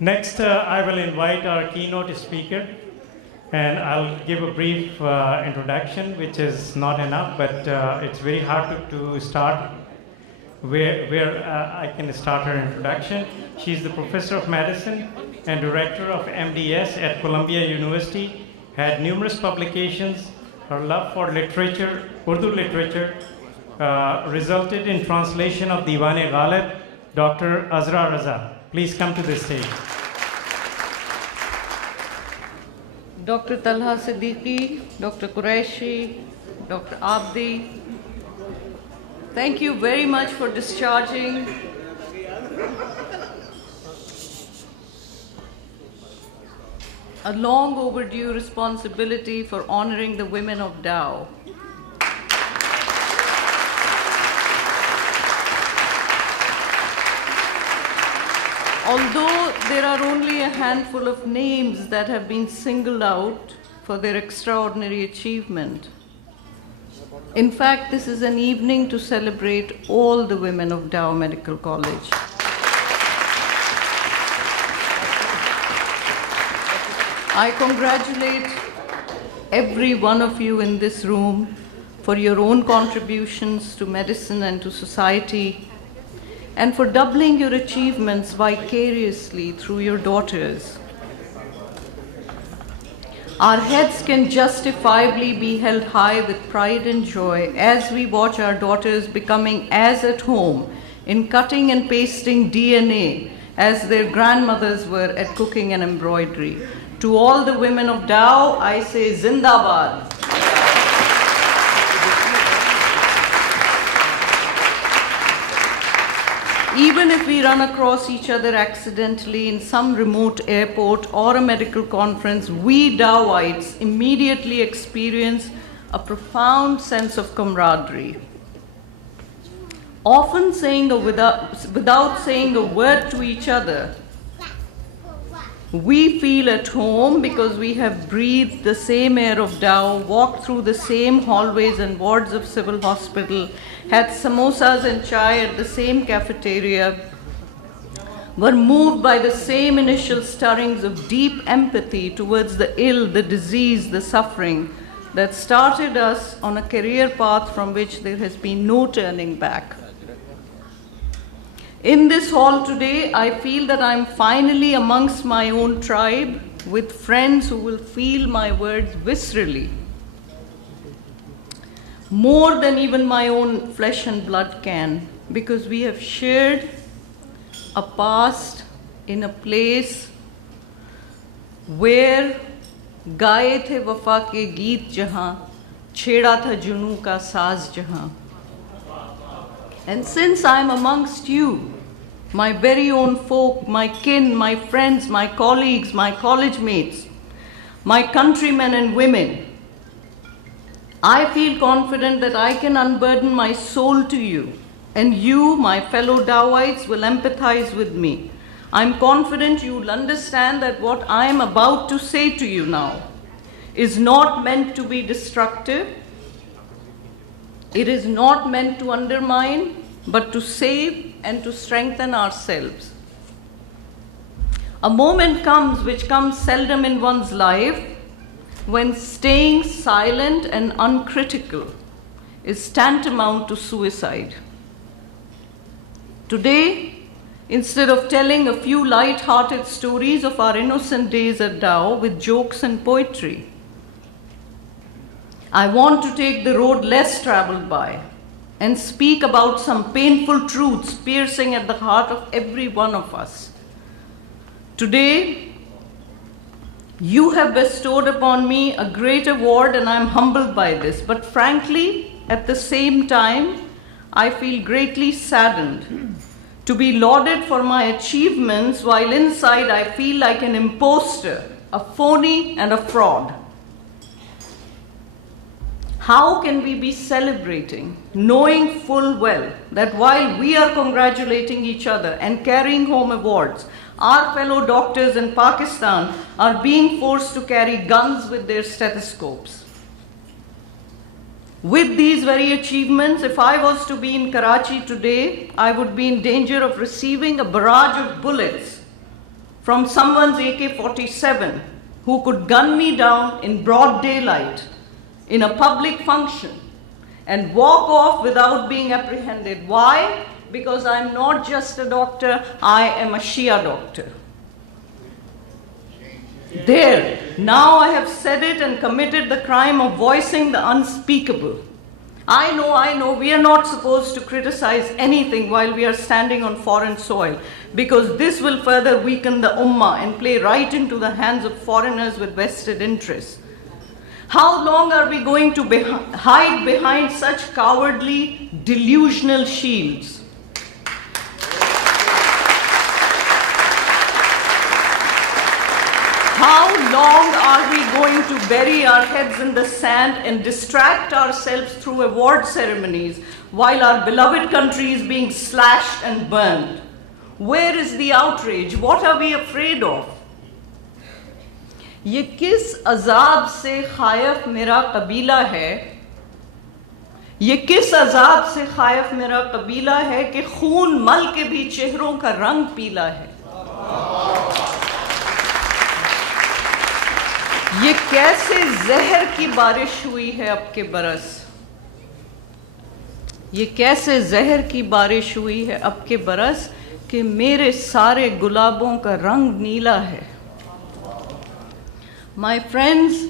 Next, I will invite our keynote speaker, and I'll give a brief introduction, which is not enough, but it's very hard to start where I can start her introduction. She's the professor of medicine and director of MDS at Columbia University, had numerous publications. Her love for literature, Urdu literature, resulted in translation of Diwan-e-Ghalib, Dr. Azra Raza. Please come to this stage. Dr. Talha Siddiqui, Dr. Qureshi, Dr. Abdi, thank you very much for discharging a long overdue responsibility for honoring the women of Dao. Although there are only a handful of names that have been singled out for their extraordinary achievement, in fact, this is an evening to celebrate all the women of Dao Medical College. I congratulate every one of you in this room for your own contributions to medicine and to society, and for doubling your achievements vicariously through your daughters. Our heads can justifiably be held high with pride and joy as we watch our daughters becoming as at home in cutting and pasting DNA as their grandmothers were at cooking and embroidery. To all the women of Dao, I say Zindabad. Even if we run across each other accidentally in some remote airport or a medical conference, we Daoites immediately experience a profound sense of camaraderie. Often without saying a word to each other, we feel at home because we have breathed the same air of Dao, walked through the same hallways and wards of civil hospital, had samosas and chai at the same cafeteria, were moved by the same initial stirrings of deep empathy towards the ill, the disease, the suffering that started us on a career path from which there has been no turning back. In this hall today, I feel that I'm finally amongst my own tribe with friends who will feel my words viscerally, more than even my own flesh and blood can, because we have shared a past in a place where गाए थे वफा के गीत जहां, छेड़ा था जुनू का साज जहां. And since I'm amongst you, my very own folk, my kin, my friends, my colleagues, my college mates, my countrymen and women, I feel confident that I can unburden my soul to you, and you, my fellow Daoites, will empathize with me. I'm confident you'll understand that what I am about to say to you now is not meant to be destructive. It is not meant to undermine, but to save and to strengthen ourselves. A moment comes which comes seldom in one's life when staying silent and uncritical is tantamount to suicide. Today, instead of telling a few light-hearted stories of our innocent days at Dao with jokes and poetry, I want to take the road less traveled by and speak about some painful truths piercing at the heart of every one of us. Today, you have bestowed upon me a great award, and I'm humbled by this. But frankly, at the same time, I feel greatly saddened to be lauded for my achievements while inside I feel like an imposter, a phony, and a fraud. How can we be celebrating, knowing full well that while we are congratulating each other and carrying home awards, our fellow doctors in Pakistan are being forced to carry guns with their stethoscopes? With these very achievements, if I was to be in Karachi today, I would be in danger of receiving a barrage of bullets from someone's AK-47 who could gun me down in broad daylight in a public function and walk off without being apprehended. Why? Because I'm not just a doctor, I am a Shia doctor. There, now I have said it and committed the crime of voicing the unspeakable. I know, we are not supposed to criticize anything while we are standing on foreign soil, because this will further weaken the ummah and play right into the hands of foreigners with vested interests. How long are we going to hide behind such cowardly, delusional shields? How long are we going to bury our heads in the sand and distract ourselves through award ceremonies while our beloved country is being slashed and burned? Where is the outrage? What are we afraid of? ये किस अजाब से खायफ मेरा कबीला है? ये किस अजाब से खायफ मेरा कबीला है कि खून मल के भी चेहरों का रंग पीला है? ये कैसे जहर की बारिश हुई है अब के बरस? ये कैसे जहर की बारिश हुई है अब के बरस कि मेरे सारे गुलाबों का रंग नीला है? My friends,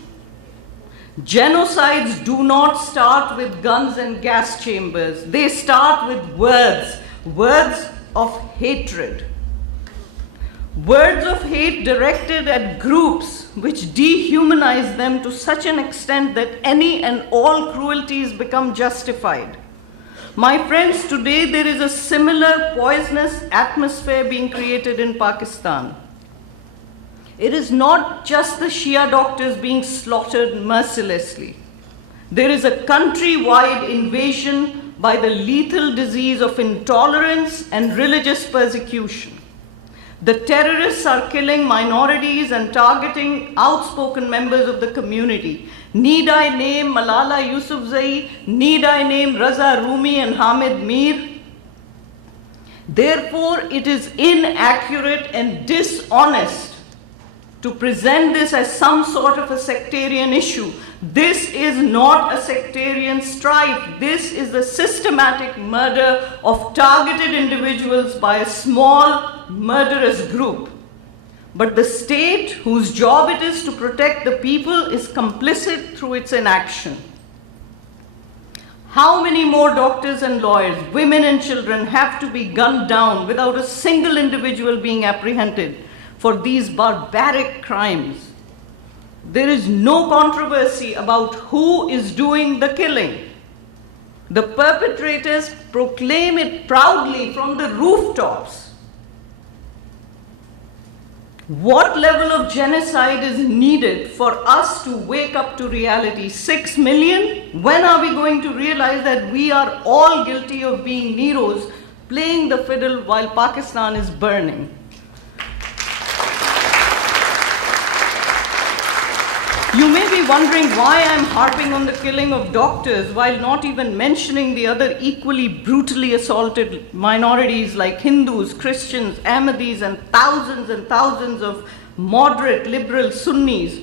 genocides do not start with guns and gas chambers. They start with words, words of hatred. Words of hate directed at groups which dehumanize them to such an extent that any and all cruelties become justified. My friends, today there is a similar poisonous atmosphere being created in Pakistan. It is not just the Shia doctors being slaughtered mercilessly. There is a country-wide invasion by the lethal disease of intolerance and religious persecution. The terrorists are killing minorities and targeting outspoken members of the community. Need I name Malala Yousafzai? Need I name Raza Rumi and Hamid Mir? Therefore, it is inaccurate and dishonest to present this as some sort of a sectarian issue. This is not a sectarian strife. This is the systematic murder of targeted individuals by a small, murderous group. But the state, whose job it is to protect the people, is complicit through its inaction. How many more doctors and lawyers, women and children have to be gunned down without a single individual being apprehended for these barbaric crimes? There is no controversy about who is doing the killing. The perpetrators proclaim it proudly from the rooftops. What level of genocide is needed for us to wake up to reality? 6 million? When are we going to realize that we are all guilty of being Neros playing the fiddle while Pakistan is burning? You may be wondering why I'm harping on the killing of doctors while not even mentioning the other equally brutally assaulted minorities like Hindus, Christians, Ahmadis, and thousands of moderate liberal Sunnis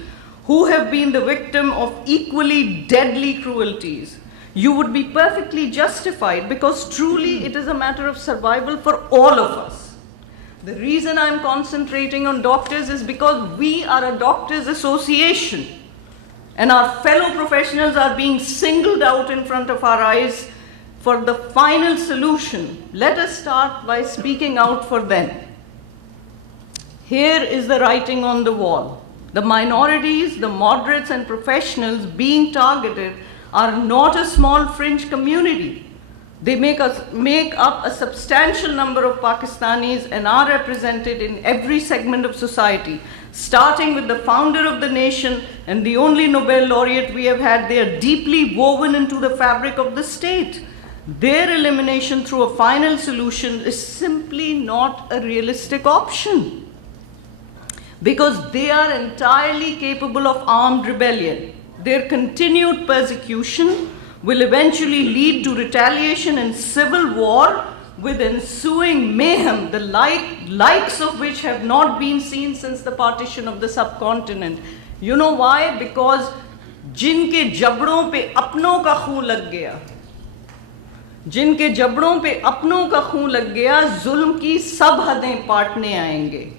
who have been the victim of equally deadly cruelties. You would be perfectly justified because truly it is a matter of survival for all of us. The reason I'm concentrating on doctors is because we are a doctors' association. And our fellow professionals are being singled out in front of our eyes for the final solution. Let us start by speaking out for them. Here is the writing on the wall. The minorities, the moderates, and professionals being targeted are not a small fringe community. They make up a substantial number of Pakistanis and are represented in every segment of society. Starting with the founder of the nation and the only Nobel laureate we have had, they are deeply woven into the fabric of the state. Their elimination through a final solution is simply not a realistic option because they are entirely capable of armed rebellion. Their continued persecution will eventually lead to retaliation and civil war with ensuing mayhem, the likes of which have not been seen since the partition of the subcontinent. You know why? Because जिनके जबड़ों पे अपनों का खून लग गया, जिनके जबड़ों पे अपनों का खून लग गया, जुल्म की सब हदें पाटने आएंगे.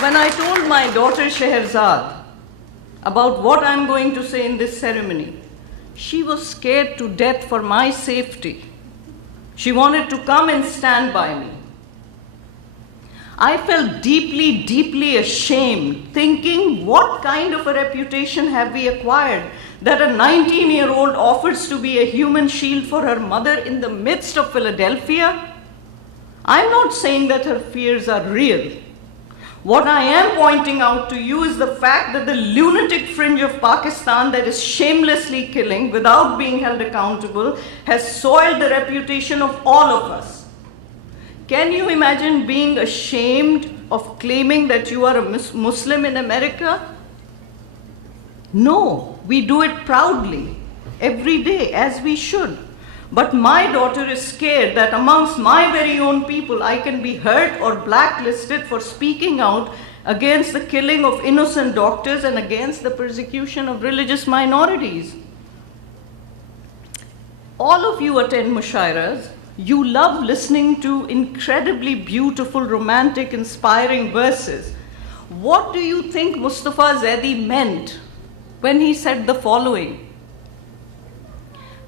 When I told my daughter Scheherazade about what I'm going to say in this ceremony, she was scared to death for my safety. She wanted to come and stand by me. I felt deeply, deeply ashamed, thinking, what kind of a reputation have we acquired that a 19-year-old offers to be a human shield for her mother in the midst of Philadelphia? I'm not saying that her fears are real. What I am pointing out to you is the fact that the lunatic fringe of Pakistan that is shamelessly killing without being held accountable has soiled the reputation of all of us. Can you imagine being ashamed of claiming that you are a Muslim in America? No, we do it proudly, every day, as we should. But my daughter is scared that amongst my very own people, I can be hurt or blacklisted for speaking out against the killing of innocent doctors and against the persecution of religious minorities. All of you attend mushairas. You love listening to incredibly beautiful, romantic, inspiring verses. What do you think Mustafa Zaidi meant when he said the following?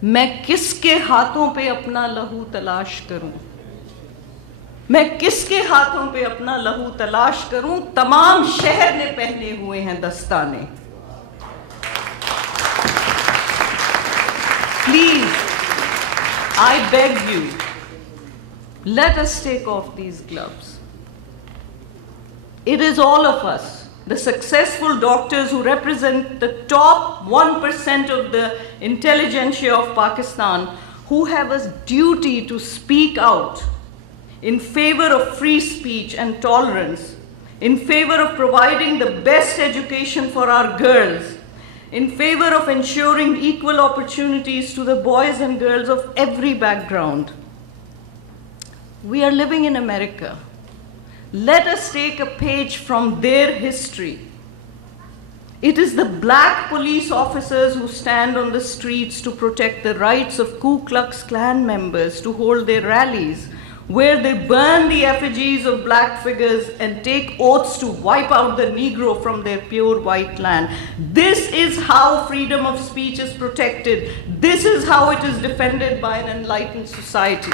मैं किसके हाथों पे अपना लहू तलाश करूं? मैं किसके हाथों पे अपना लहू तलाश करूं? तमाम शहर ने पहने हुए हैं दस्ताने. Please, I beg you, let us take off these gloves. It is all of us, the successful doctors who represent the top 1% of the intelligentsia of Pakistan, who have a duty to speak out in favor of free speech and tolerance, in favor of providing the best education for our girls, in favor of ensuring equal opportunities to the boys and girls of every background. We are living in America. Let us take a page from their history. It is the black police officers who stand on the streets to protect the rights of Ku Klux Klan members to hold their rallies, where they burn the effigies of black figures and take oaths to wipe out the Negro from their pure white land. This is how freedom of speech is protected. This is how it is defended by an enlightened society.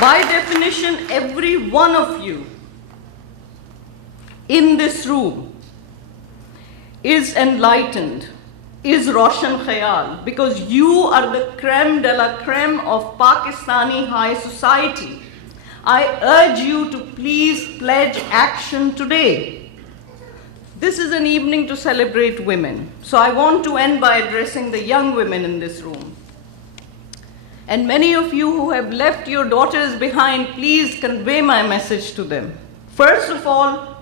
By definition, every one of you in this room is enlightened, is Roshan Khayal, because you are the creme de la creme of Pakistani high society. I urge you to please pledge action today. This is an evening to celebrate women, so I want to end by addressing the young women in this room. And many of you who have left your daughters behind, please convey my message to them. First of all,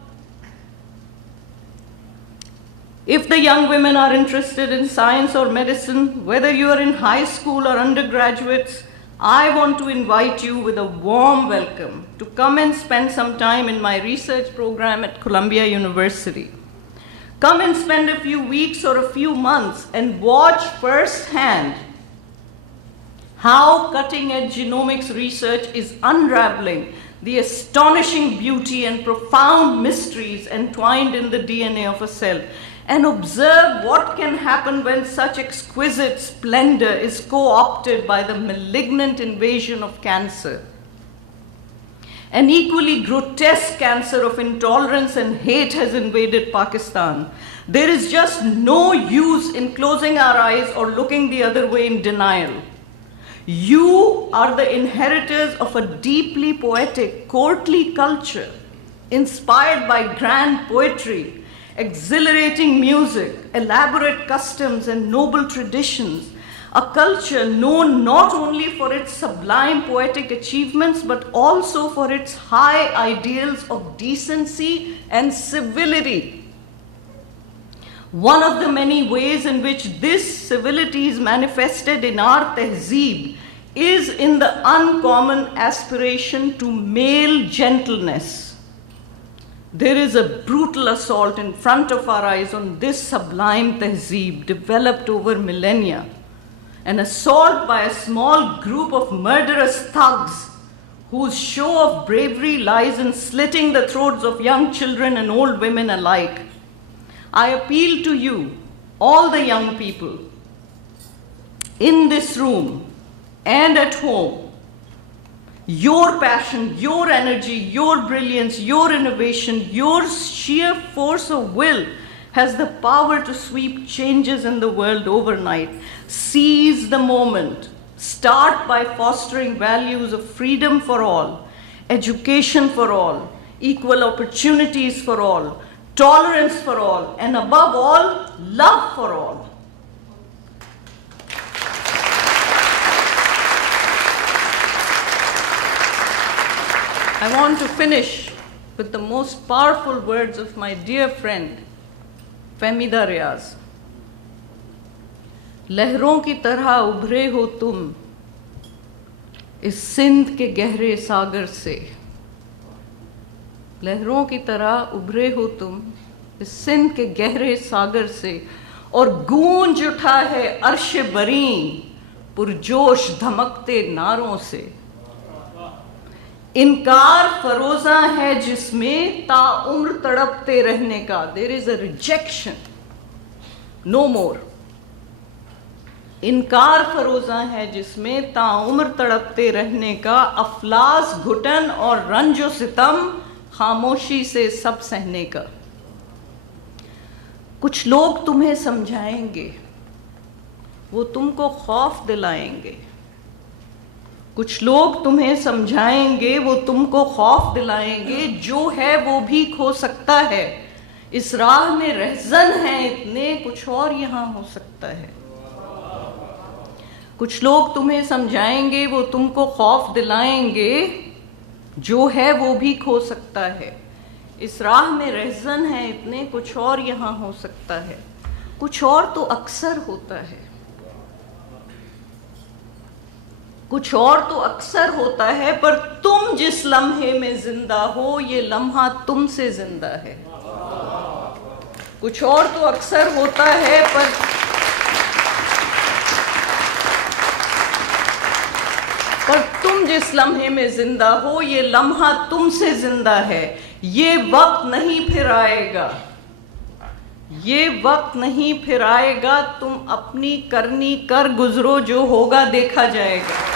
if the young women are interested in science or medicine, whether you are in high school or undergraduates, I want to invite you with a warm welcome to come and spend some time in my research program at Columbia University. Come and spend a few weeks or a few months and watch firsthand how cutting-edge genomics research is unraveling the astonishing beauty and profound mysteries entwined in the DNA of a cell, and observe what can happen when such exquisite splendor is co-opted by the malignant invasion of cancer. An equally grotesque cancer of intolerance and hate has invaded Pakistan. There is just no use in closing our eyes or looking the other way in denial. You are the inheritors of a deeply poetic, courtly culture, inspired by grand poetry, exhilarating music, elaborate customs, and noble traditions. A culture known not only for its sublime poetic achievements, but also for its high ideals of decency and civility. One of the many ways in which this civility is manifested in our tehzeeb is in the uncommon aspiration to male gentleness. There is a brutal assault in front of our eyes on this sublime tehzeeb developed over millennia. An assault by a small group of murderous thugs whose show of bravery lies in slitting the throats of young children and old women alike. I appeal to you, all the young people, in this room and at home, your passion, your energy, your brilliance, your innovation, your sheer force of will has the power to sweep changes in the world overnight. Seize the moment. Start by fostering values of freedom for all, education for all, equal opportunities for all, tolerance for all, and above all, love for all. I want to finish with the most powerful words of my dear friend, Fahmida Riaz. लहरों की तरह उभरे हो तुम इस सिंध के गहरे सागर से, लहरों की तरह उभरे हो तुम इस सिंध के गहरे सागर से, और गूंज उठा है अर्श बरी पुरजोश धमकते नारों से। इनकार फरोजा है जिसमें ताउम्र तड़पते रहने का, there is a rejection, no more. इनकार फरोजा है जिसमें ताउम्र तड़पते रहने का, अफलास घुटन और रंजो सितम खामोशी से सब सहने का। कुछ लोग तुम्हें समझाएंगे, वो तुमको खौफ दिलाएंगे। कुछ लोग तुम्हें समझाएंगे, वो तुमको खौफ दिलाएंगे। जो है वो भी खो सकता है, इस राह में रहजन है इतने, कुछ और यहाँ हो सकता है। कुछ लोग तुम्हें समझाएंगे, वो तुमको खौफ दिलाएंगे। जो है वो भी खो सकता है, इस राह में रहजन है इतने, कुछ और यहाँ हो सकता है। कुछ और तो अक्सर होता है, कुछ और तो अक्सर होता है, पर तुम जिस लम्हे में जिंदा हो, ये लम्हा तुमसे जिंदा है। कुछ और तो अक्सर होता है, पर तुम जिस लम्हे में जिंदा हो, ये लम्हा तुमसे जिंदा है। ये वक्त नहीं फिर आएगा, ये वक्त नहीं फिर आएगा। तुम अपनी करनी कर गुजरो, जो होगा देखा जाएगा।